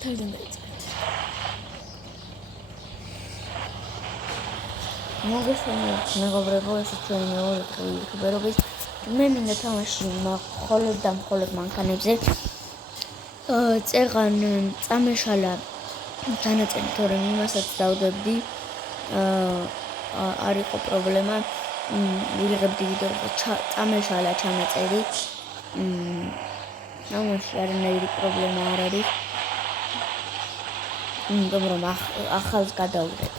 თავიდან დაიწყეთ. მოგესალმებით მეგობრებო, ეს ჩვენი მეორე დღე იუთუბერობის. მე მინდა თამაში მხოლოდ და მხოლოდ მანქანებზე. წეღან წამეშალა დანაწერი, თორემ იმასაც დავდებდი. არ იყო პრობლემა. ვიღებდი ვიდეო წამეშალა ჩანაწერი. ამაში არანაირი პრობლემა არ არის. იმიტომ რომ ახალს გადავიღებ.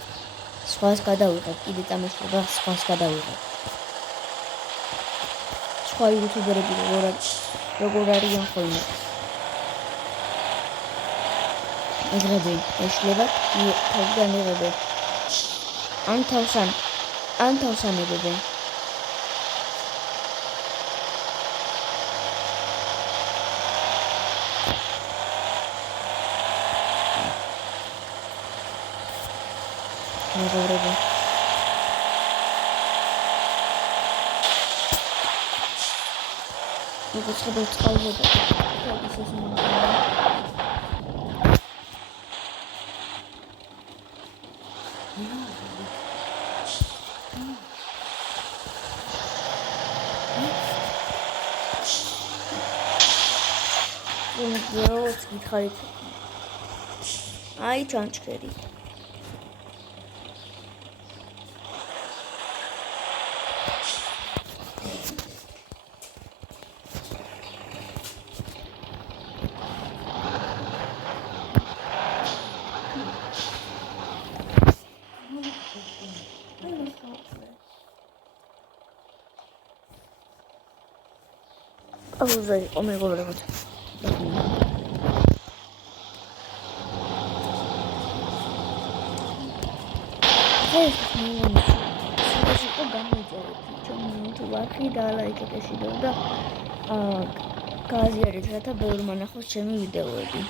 სხვას გადავიღებ, კიდე წამეშალა სხვას გადავიღებ. სხვა იუთუბერები როგორ არიან ხოლმე. იღებენ, ეშლებათ, თავიდან იღებენ. ან თავსანებებენ. მეგობრებო, როგორც ხედავთ წყალზე და ისე შემოგვიყვება. როგორც გითხარით, აი ჩანჩქერი. აუზარი მეგობრებო. ეს იყო გამოიწერეთ ჩემი ვარხი და ლაიქეთ ეს ვიდეო და გააზიარეთ რათა ბევრმა ნახოს ჩემი ვიდეოები.